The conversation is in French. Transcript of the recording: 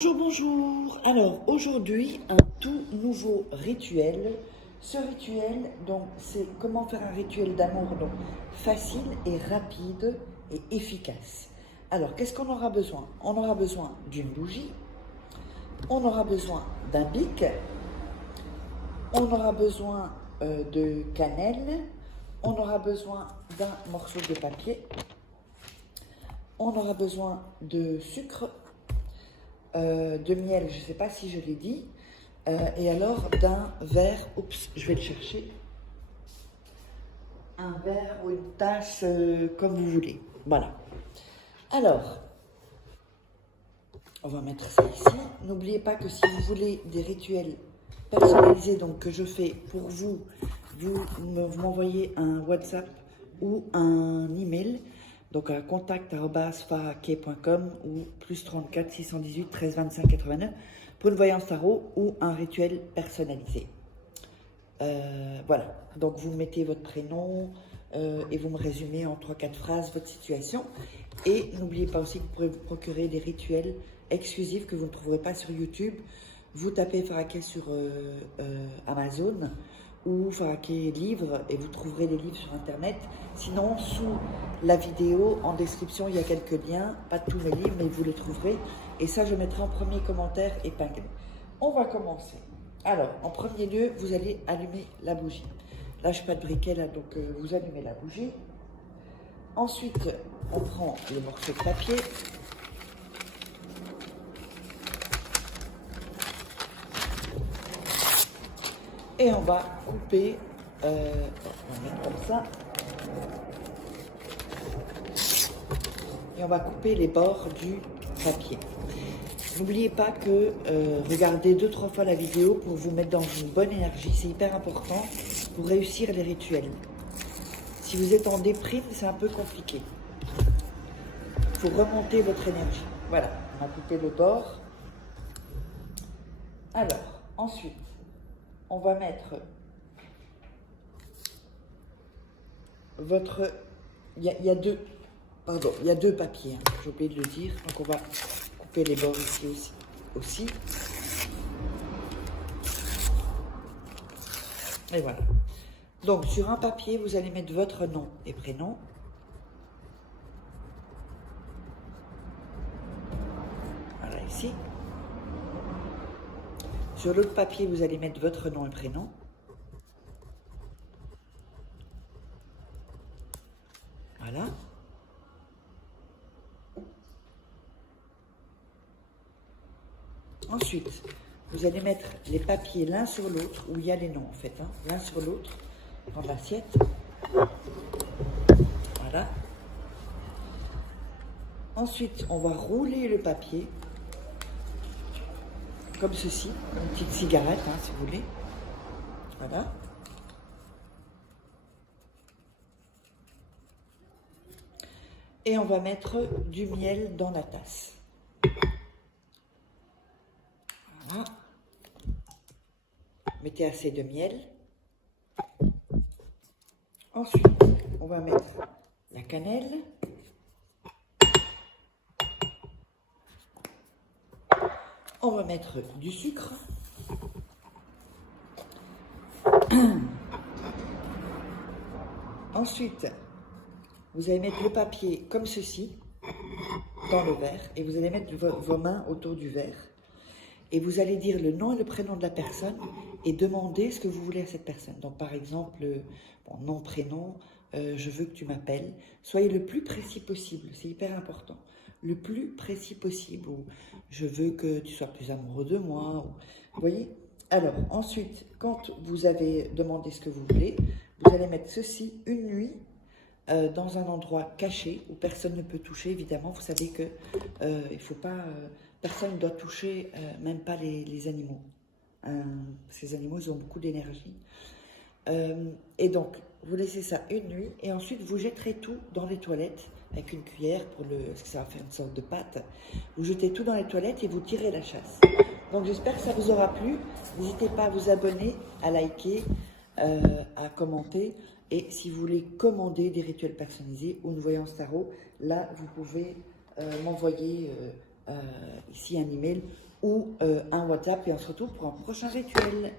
Bonjour, bonjour. Alors aujourd'hui, un tout nouveau rituel. Ce rituel, donc, c'est comment faire un rituel d'amour donc facile et rapide et efficace. Alors, qu'est-ce qu'on aura besoin? On aura besoin d'une bougie, on aura besoin d'un bic, on aura besoin de cannelle, on aura besoin d'un morceau de papier, on aura besoin de sucre, de miel, je ne sais pas si je l'ai dit, et alors d'un verre, oups, je vais le chercher, un verre ou une tasse comme vous voulez. Voilà. Alors, on va mettre ça ici. N'oubliez pas que si vous voulez des rituels personnalisés, donc que je fais pour vous, vous m'envoyez un WhatsApp ou un email, donc à contact@farake.com ou +34 618 13 25 89 pour une voyance tarot ou un rituel personnalisé. Voilà, donc vous mettez votre prénom et vous me résumez en 3-4 phrases votre situation. Et n'oubliez pas aussi que vous pourrez vous procurer des rituels exclusifs que vous ne trouverez pas sur YouTube. Vous tapez Farake sur Amazon ou Farake livre et vous trouverez les livres sur Internet. Sinon, sous la vidéo, en description, il y a quelques liens, pas tous mes livres, mais vous les trouverez. Et ça, je mettrai en premier commentaire épinglé. On va commencer. Alors, en premier lieu, vous allez allumer la bougie. Là, je n'ai pas de briquet, là, donc vous allumez la bougie. Ensuite, on prend le morceau de papier. Et on va couper, on va mettre comme ça. Et on va couper les bords du papier. N'oubliez pas que regardez 2-3 fois la vidéo pour vous mettre dans une bonne énergie. C'est hyper important pour réussir les rituels. Si vous êtes en déprime, c'est un peu compliqué. Il faut remonter votre énergie. Voilà, on a coupé le bord. Alors, ensuite, on va mettre votre... Il y a deux papiers, hein, j'ai oublié de le dire. Donc, on va couper les bords ici aussi. Et voilà. Donc, sur un papier, vous allez mettre votre nom et prénom. Voilà, ici. Sur l'autre papier, vous allez mettre votre nom et prénom. Voilà. Ensuite, vous allez mettre les papiers l'un sur l'autre, où il y a les noms en fait, hein, l'un sur l'autre, dans l'assiette. Voilà. Ensuite, on va rouler le papier, comme ceci, comme une petite cigarette, hein, si vous voulez. Voilà. Et on va mettre du miel dans la tasse. Voilà. Mettez assez de miel. Ensuite, on va mettre la cannelle. On va mettre du sucre. Ensuite, vous allez mettre le papier comme ceci dans le verre et vous allez mettre vos mains autour du verre. Et vous allez dire le nom et le prénom de la personne et demander ce que vous voulez à cette personne. Donc, par exemple, bon, nom, prénom, je veux que tu m'appelles. Soyez le plus précis possible, c'est hyper important. Le plus précis possible. Ou je veux que tu sois plus amoureux de moi. Ou, vous voyez? Alors, ensuite, quand vous avez demandé ce que vous voulez, vous allez mettre ceci une nuit dans un endroit caché où personne ne peut toucher. Évidemment, vous savez que il faut pas... personne ne doit toucher, même pas les animaux. Ces animaux, ils ont beaucoup d'énergie. Et donc, vous laissez ça une nuit et ensuite vous jetterez tout dans les toilettes avec une cuillère parce que ça va faire une sorte de pâte. Vous jetez tout dans les toilettes et vous tirez la chasse. Donc, j'espère que ça vous aura plu. N'hésitez pas à vous abonner, à liker, à commenter. Et si vous voulez commander des rituels personnalisés ou une voyance tarot, là, vous pouvez m'envoyer ici un email ou un WhatsApp et on se retrouve pour un prochain rituel.